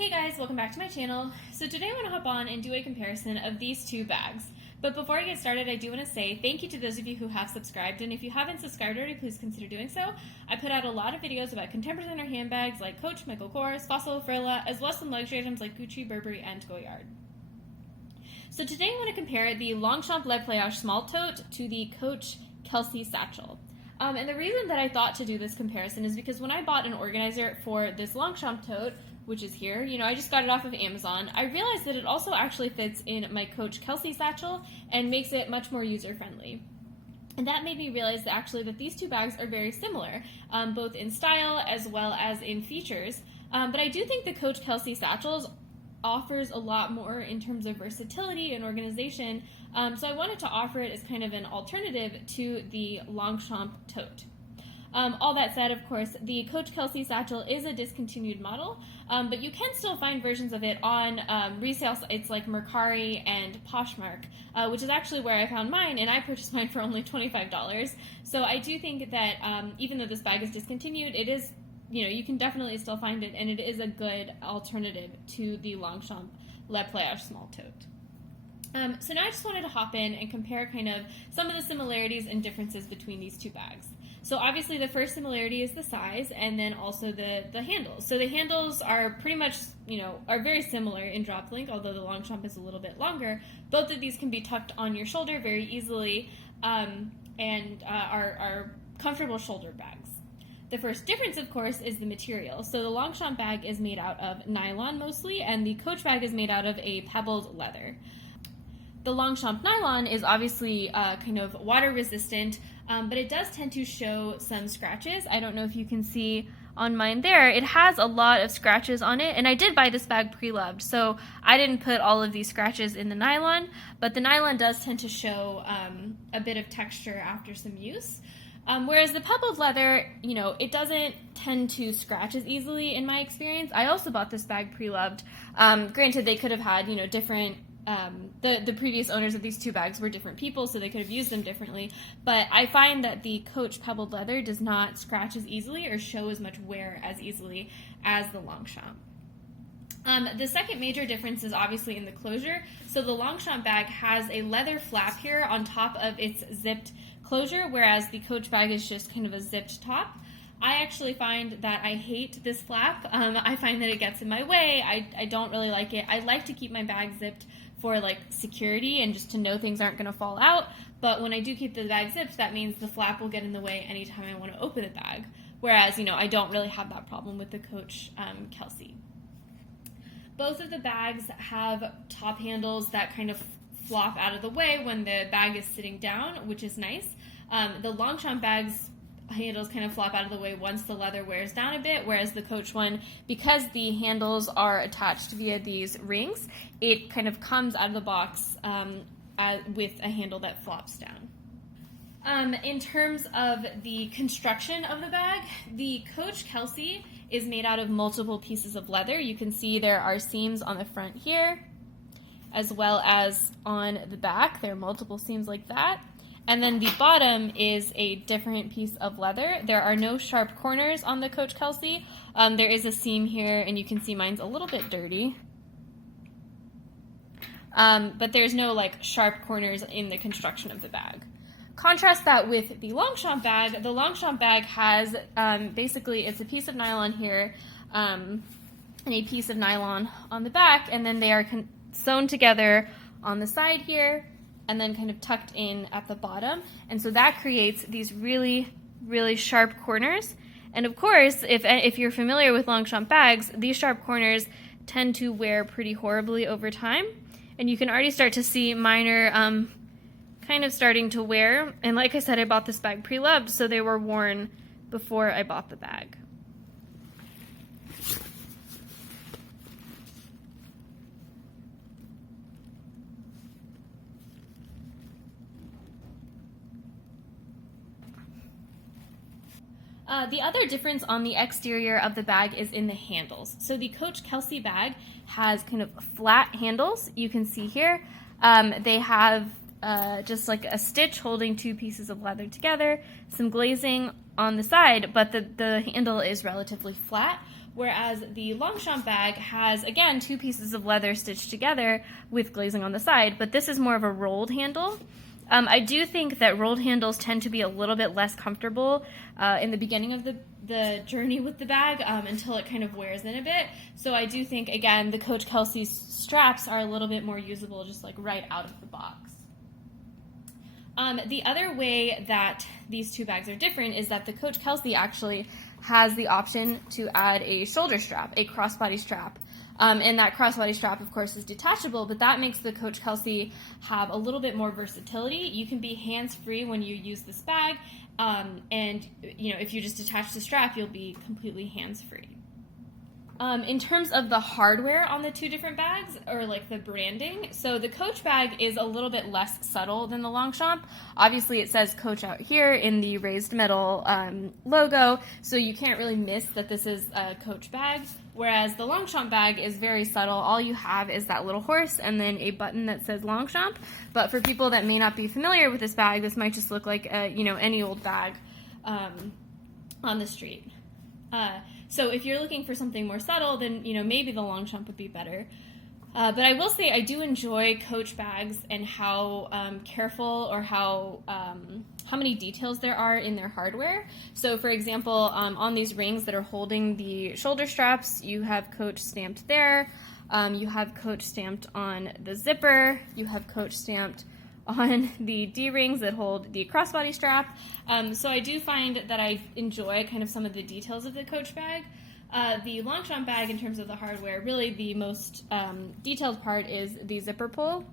Hey guys, welcome back to my channel. So today I want to hop on and do a comparison of these two bags. But before I get started, I do want to say thank you to those of you who have subscribed, and if you haven't subscribed already, please consider doing so. I put out a lot of videos about contemporary designer handbags like Coach, Michael Kors, Fossil, Frilla, as well as some luxury items like Gucci, Burberry, and Goyard. So today I want to compare the Longchamp Le Pliage small tote to the Coach Kelsey Satchel. And the reason that I thought to do this comparison is because when I bought an organizer for this Longchamp tote, which is here, I just got it off of Amazon, I realized that it also actually fits in my Coach Kelsey Satchel and makes it much more user-friendly. And that made me realize that these two bags are very similar, both in style as well as in features. But I do think the Coach Kelsey Satchels offers a lot more in terms of versatility and organization, so I wanted to offer it as kind of an alternative to the Longchamp tote. All that said, of course, the Coach Kelsey Satchel is a discontinued model, but you can still find versions of it on resale sites like Mercari and Poshmark, which is actually where I found mine, and I purchased mine for only $25. So I do think that even though this bag is discontinued, it is, you can definitely still find it, and it is a good alternative to the Longchamp Le Pliage small tote. So now I just wanted to hop in and compare kind of some of the similarities and differences between these two bags. So obviously the first similarity is the size, and then also the handles. So the handles are pretty much, are very similar in drop length, although the Longchamp is a little bit longer. Both of these can be tucked on your shoulder very easily, and are comfortable shoulder bags. The first difference, of course, is the material. So the Longchamp bag is made out of nylon mostly, and the Coach bag is made out of a pebbled leather. The Longchamp nylon is obviously kind of water resistant, but it does tend to show some scratches. I don't know if you can see on mine there. It has a lot of scratches on it, and I did buy this bag pre-loved, so I didn't put all of these scratches in the nylon, but the nylon does tend to show a bit of texture after some use. Whereas the pebbled leather, it doesn't tend to scratch as easily in my experience. I also bought this bag pre-loved. Granted, they could have had, different the previous owners of these two bags were different people, so they could have used them differently, but I find that the Coach pebbled leather does not scratch as easily or show as much wear as easily as the Longchamp. The second major difference is obviously in the closure. So the Longchamp bag has a leather flap here on top of its zipped closure, whereas the Coach bag is just kind of a zipped top. I actually find that I hate this flap. I find that it gets in my way. I don't really like it. I like to keep my bag zipped for security and just to know things aren't going to fall out, but when I do keep the bag zipped, that means the flap will get in the way anytime I want to open the bag, whereas I don't really have that problem with the Coach Kelsey. Both of the bags have top handles that kind of flop out of the way when the bag is sitting down, which is nice. The Longchamp bag's handles kind of flop out of the way once the leather wears down a bit, whereas the Coach one, because the handles are attached via these rings, it kind of comes out of the box with a handle that flops down. In terms of the construction of the bag, the Coach Kelsey is made out of multiple pieces of leather. You can see there are seams on the front here, as well as on the back. There are multiple seams like that. And then the bottom is a different piece of leather. There are no sharp corners on the Coach Kelsey. There is a seam here, and you can see mine's a little bit dirty. But there's no sharp corners in the construction of the bag. Contrast that with the Longchamp bag. The Longchamp bag has basically, it's a piece of nylon here and a piece of nylon on the back, and then they are sewn together on the side here, and then kind of tucked in at the bottom. And so that creates these really, really sharp corners. And of course, if you're familiar with Longchamp bags, these sharp corners tend to wear pretty horribly over time. And you can already start to see mine are kind of starting to wear. And like I said, I bought this bag pre-loved, so they were worn before I bought the bag. The other difference on the exterior of the bag is in the handles. So the Coach Kelsey bag has kind of flat handles. You can see here. They have just a stitch holding two pieces of leather together, some glazing on the side, but the handle is relatively flat, whereas the Longchamp bag has, again, 2 pieces of leather stitched together with glazing on the side, but this is more of a rolled handle. I do think that rolled handles tend to be a little bit less comfortable in the beginning of the journey with the bag until it kind of wears in a bit. So I do think, again, the Coach Kelsey straps are a little bit more usable just like right out of the box. The other way that these 2 bags are different is that the Coach Kelsey actually has the option to add a shoulder strap, a crossbody strap. And that crossbody strap, of course, is detachable, but that makes the Coach Kelsey have a little bit more versatility. You can be hands-free when you use this bag, and if you just detach the strap, you'll be completely hands-free. In terms of the hardware on the 2 different bags, or like the branding, so the Coach bag is a little bit less subtle than the Longchamp. Obviously, it says Coach out here in the raised metal logo, so you can't really miss that this is a Coach bag, whereas the Longchamp bag is very subtle. All you have is that little horse and then a button that says Longchamp. But for people that may not be familiar with this bag, this might just look like any old bag on the street. So if you're looking for something more subtle, then maybe the Longchamp would be better. But I will say I do enjoy Coach bags and how careful or how many details there are in their hardware. So for example, on these rings that are holding the shoulder straps, you have Coach stamped there. You have Coach stamped on the zipper. You have Coach stamped on the D-rings that hold the crossbody strap. So I do find that I enjoy kind of some of the details of the Coach bag. The Longchamp bag, in terms of the hardware, really the most detailed part is the zipper pull.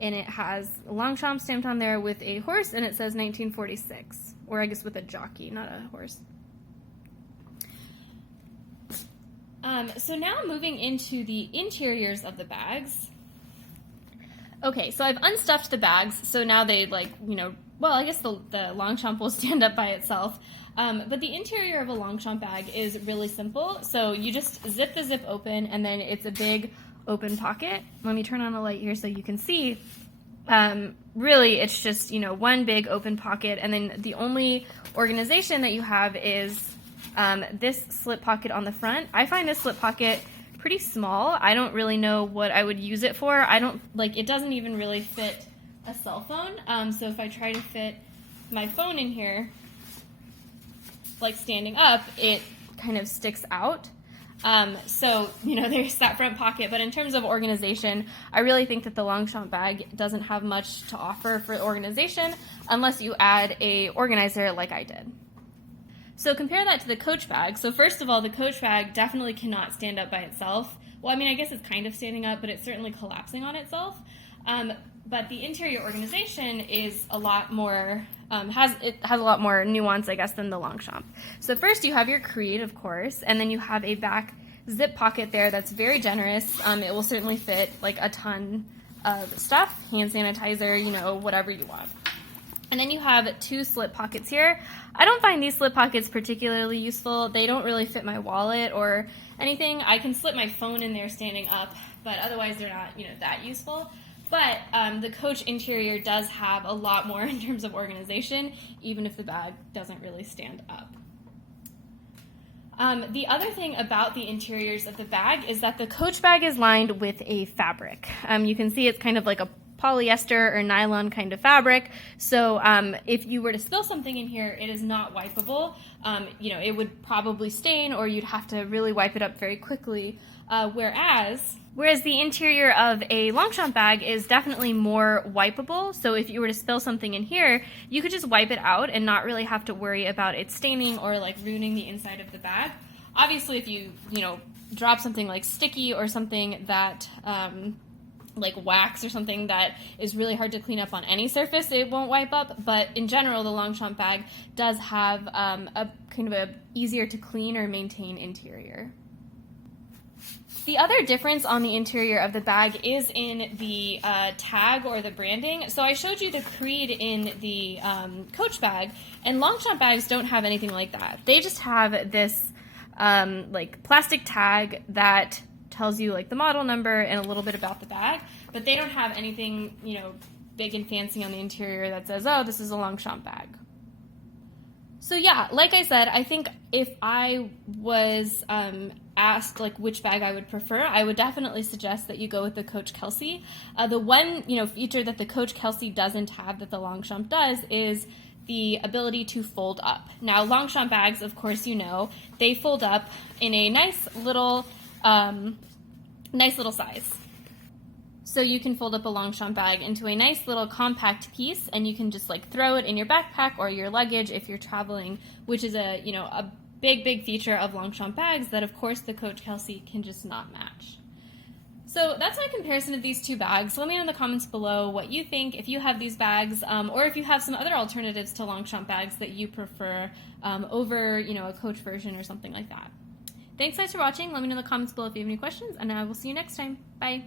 And it has Longchamp stamped on there with a horse, and it says 1946. Or I guess with a jockey, not a horse. So now moving into the interiors of the bags. Okay, so I've unstuffed the bags, so now they I guess the Longchamp will stand up by itself. But the interior of a Longchamp bag is really simple. So you just zip the zip open, and then it's a big open pocket. Let me turn on a light here so you can see. Really, it's just, one big open pocket, and then the only organization that you have is this slip pocket on the front. I find this slip pocket pretty small. I don't really know what I would use it for. It doesn't even really fit a cell phone. So if I try to fit my phone in here, like standing up, it kind of sticks out. So there's that front pocket. But in terms of organization, I really think that the Longchamp bag doesn't have much to offer for organization unless you add a organizer like I did. So compare that to the Coach bag. So first of all, the Coach bag definitely cannot stand up by itself. Well, I guess it's kind of standing up, but it's certainly collapsing on itself. But the interior organization is a lot more, has a lot more nuance, I guess, than the Longchamp. So first you have your creed, of course, and then you have a back zip pocket there that's very generous. It will certainly fit like a ton of stuff, hand sanitizer, whatever you want. And then you have 2 slip pockets here. I don't find these slip pockets particularly useful. They don't really fit my wallet or anything. I can slip my phone in there standing up, but otherwise they're not, that useful. But the Coach interior does have a lot more in terms of organization, even if the bag doesn't really stand up. The other thing about the interiors of the bag is that the Coach bag is lined with a fabric. You can see it's kind of like a polyester or nylon kind of fabric. So if you were to spill something in here, it is not wipeable. It would probably stain, or you'd have to really wipe it up very quickly. Whereas the interior of a Longchamp bag is definitely more wipeable. So if you were to spill something in here, you could just wipe it out and not really have to worry about it staining or ruining the inside of the bag. Obviously, if you drop something like sticky or something that like wax or something that is really hard to clean up on any surface, it won't wipe up. But in general, the Longchamp bag does have a kind of a easier to clean or maintain interior. The other difference on the interior of the bag is in the tag or the branding. So I showed you the creed in the Coach bag, and Longchamp bags don't have anything like that. They just have this plastic tag that tells you the model number and a little bit about the bag, but they don't have anything big and fancy on the interior that says, oh, this is a Longchamp bag. So yeah, like I said, I think if I was asked like which bag I would prefer, I would definitely suggest that you go with the Coach Kelsey. The one feature that the Coach Kelsey doesn't have that the Longchamp does is the ability to fold up. Now, Longchamp bags, of course, they fold up in a nice little size. So you can fold up a Longchamp bag into a nice little compact piece, and you can just like throw it in your backpack or your luggage if you're traveling, which is a big feature of Longchamp bags that, of course, the Coach Kelsey can just not match. So that's my comparison of these two bags. Let me know in the comments below what you think, if you have these bags, or if you have some other alternatives to Longchamp bags that you prefer over, a Coach version or something like that. Thanks guys for watching. Let me know in the comments below if you have any questions, and I will see you next time. Bye.